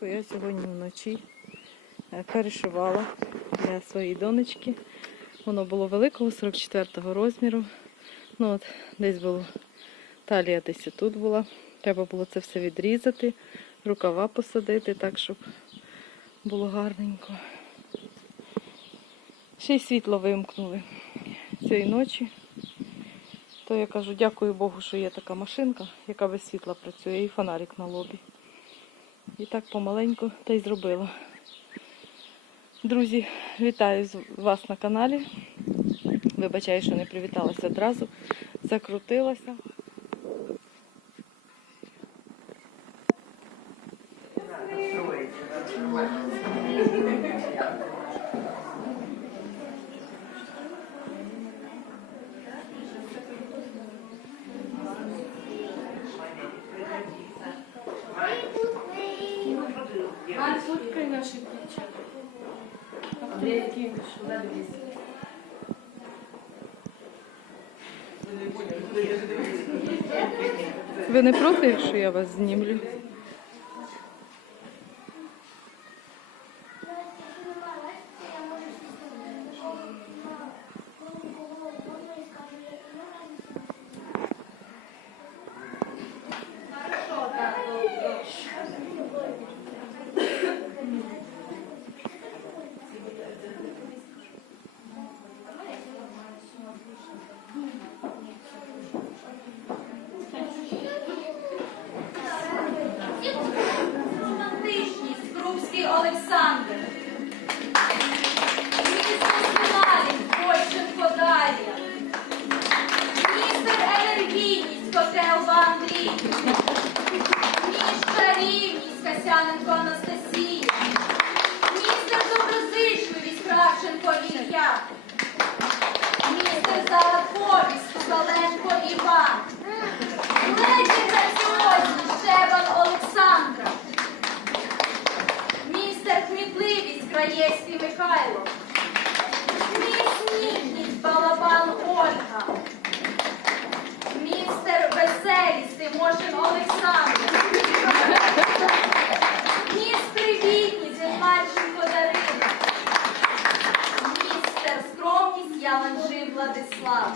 ранку. Я сьогодні вночі е, перешивала для своєї донечки. Воно було великого, 44-го розміру. Ну от, десь було талія десь і тут була. Треба було це все відрізати, рукава посадити, так, щоб було гарненько. Ще й світло вимкнули цієї ночі. То я кажу, дякую Богу, що є така машинка, яка без світла працює, і фонарик на лобі. І так помаленьку та й зробила. Друзі, вітаю вас на каналі. Вибачаю, що не привіталася одразу. Закрутилася. Ви не проти, якщо я вас знімлю? Михайло. Міс Ніжність, Балабан Ольга. Містер Веселість, Тимошин Олександр. Міс Привітність, Гетманченко Дарина. Містер Скромність, Яланжи Владислав.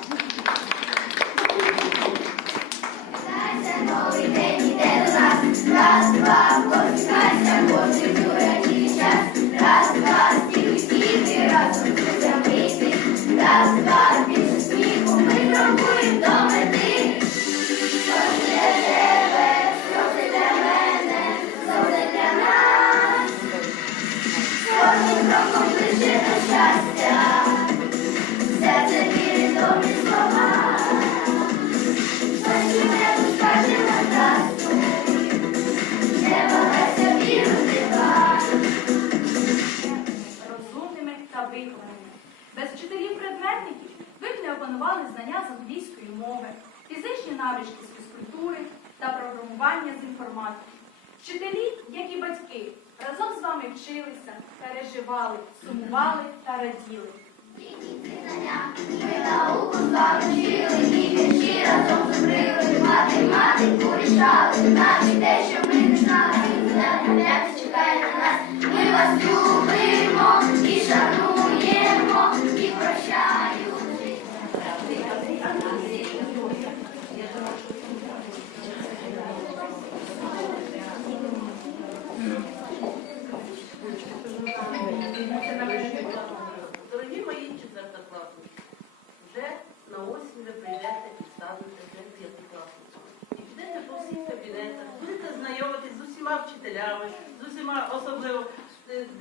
Знання з англійської мови, фізичні навички з фізкультури та програмування з інформатики. Вчителі, як і батьки, разом з вами вчилися, переживали, сумували та раділи. Ми науку з вами вчили, і вірші разом зубрили, математику рішали, навіть те, що ми не знали,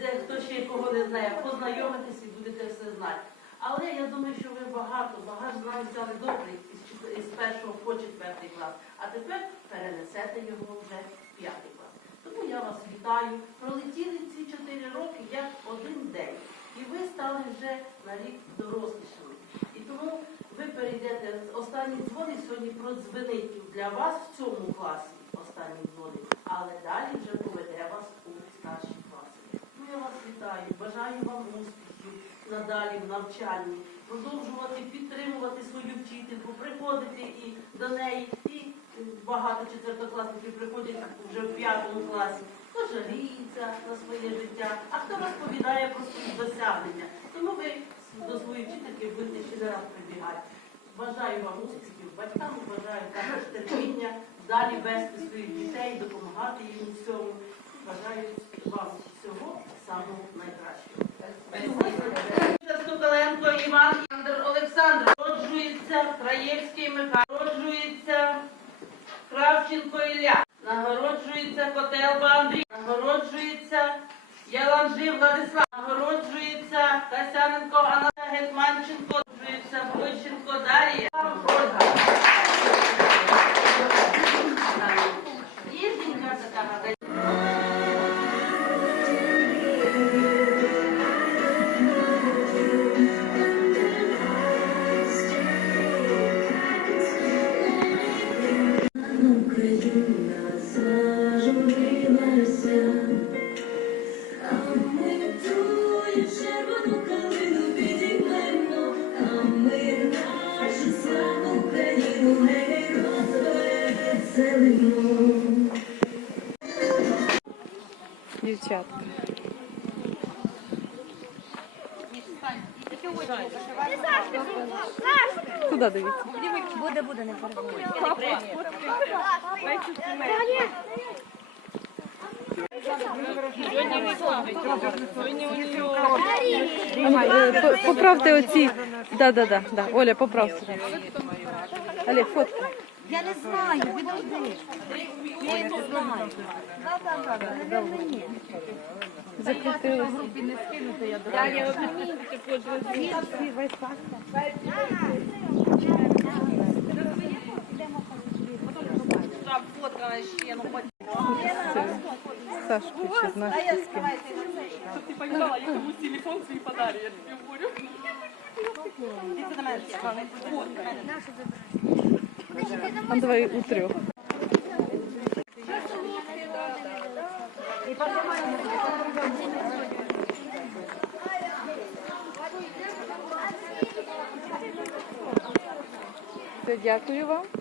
де хто ще кого не знає, познайомитись і будете все знати. Але я думаю, що ви багато, багато знань взяли добрий із, із першого по четвертий клас, а тепер перенесете його вже в п'ятий клас. Тому я вас вітаю. Пролетіли ці чотири роки як один день. І ви стали вже на рік дорослішими. І тому ви перейдете, останній дзвоник сьогодні продзвенить для вас в цьому класі, останній дзвоник, але далі вже поведе вас у старші класи. Ну я вас вітаю, бажаю вам успіхів надалі в навчанні, продовжувати підтримувати свою вчительку, приходити і до неї, і е, багато четвертокласників приходять вже в п'ятому класі. Хто жаліється на своє життя, а хто розповідає про свої досягнення. Тому ви до своєї вчительки будете ще не раз прибігати. Бажаю вам успіхів, батькам бажаю також терпіння, далі вести своїх дітей, допомагати їм у всьому. Нагороджується Андрій. Нагороджується Яланжи Владислав. Нагороджується Касяненко Анна Гетманченко. Нагороджується Бойченко Дар'я. Ольга. Дівчатка. Куди дивіться? Буде, буде, не перебувай. Е, Поправте оці. Да, да, да, да. Оля, поправ собі. Олег, фотку. Я не знаю, то знаю. Так, ні. Закрутилися. групі не скинути, я до Далі одні також Там фотка ще, ну Сашку сейчас нашли с кем. Чтоб ты понимала, я кому телефон свой подарю, я тебе говорю. Он давай у трех. Дякую вам.